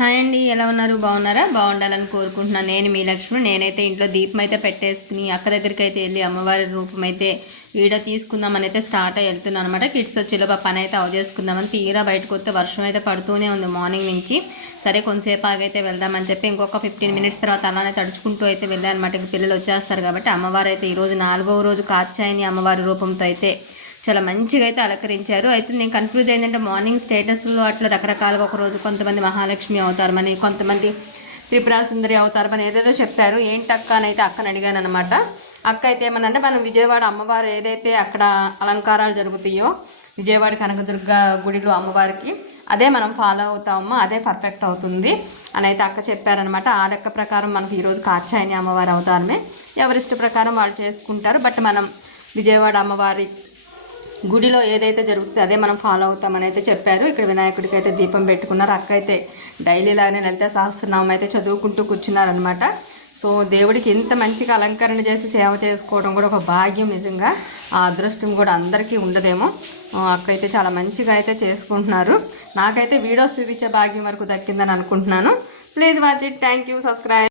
Hi అండి, ఎలా ఉన్నారు? బాగున్నారా? బాగుండాలని కోరుకుంటున్నాను. నేను మీ లక్ష్మి. నేనైతే ఇంట్లో దీపం అయితే పెట్టేసుకుని అక్క దగ్గరికి అయితే వెళ్ళి అమ్మవారి రూపం అయితే వీడియో తీసుకుందామని అయితే స్టార్ట్ అయ్యి వెళ్తున్నాను అనమాట. కిడ్స్ వచ్చేలోపు పని అయితే అవ చేసుకుందామని తీరా బయటకు వస్తే వర్షం అయితే పడుతూనే ఉంది మార్నింగ్ నుంచి. సరే కొంతసేపు ఆగైతే వెళ్దామని చెప్పి ఇంకొక 15 మినిట్స్ తర్వాత అలానే తడుచుకుంటూ అయితే వెళ్ళాను అనమాట. ఇంక పిల్లలు వచ్చేస్తారు కాబట్టి అమ్మవారు అయితే ఈరోజు 4వ రోజు కాత్యాయని అమ్మవారి రూపంతో అయితే చాలా మంచిగా అయితే అలంకరించారు. అయితే నేను కన్ఫ్యూజ్ అయిందంటే మార్నింగ్ స్టేటస్లో అట్లా రకరకాలుగా ఒకరోజు కొంతమంది మహాలక్ష్మి అవతారమని, కొంతమంది త్రిపురా సుందరి అవతారమని ఏదేదో చెప్పారు. ఏంటక్క అని అయితే అక్కని అడిగాను అనమాట. అక్క అయితే ఏమనంటే మనం విజయవాడ అమ్మవారు ఏదైతే అక్కడ అలంకారాలు జరుగుతాయో విజయవాడ కనకదుర్గ గుడిలో అమ్మవారికి అదే మనం ఫాలో అవుతామో అదే పర్ఫెక్ట్ అవుతుంది అని అయితే అక్క చెప్పారనమాట. ఆ లెక్క ప్రకారం మనకి ఈరోజు కాత్యాయని అమ్మవారి అవతారమే. ఎవరిష్ట ప్రకారం వాళ్ళు చేసుకుంటారు. బట్ మనం విజయవాడ అమ్మవారి గుడిలో ఏదైతే జరుగుతుందో అదే మనం ఫాలో అవుతామని అయితే చెప్పారు. ఇక్కడ వినాయకుడికి అయితే దీపం పెట్టుకున్నారు. అక్క అయితే డైలీలానే లలిత సహస్రనామం అయితే చదువుకుంటూ కూర్చున్నారనమాట. సో దేవుడికి ఇంత మంచిగా అలంకరణ చేసి సేవ చేసుకోవడం కూడా ఒక భాగ్యం. నిజంగా ఆ అదృష్టం కూడా అందరికీ ఉండదేమో. అక్క అయితే చాలా మంచిగా అయితే చేసుకుంటున్నారు. నాకైతే వీడియోస్ చూపించే భాగ్యం వరకు దక్కిందని అనుకుంటున్నాను. Please watch it. Thank you. Subscribe.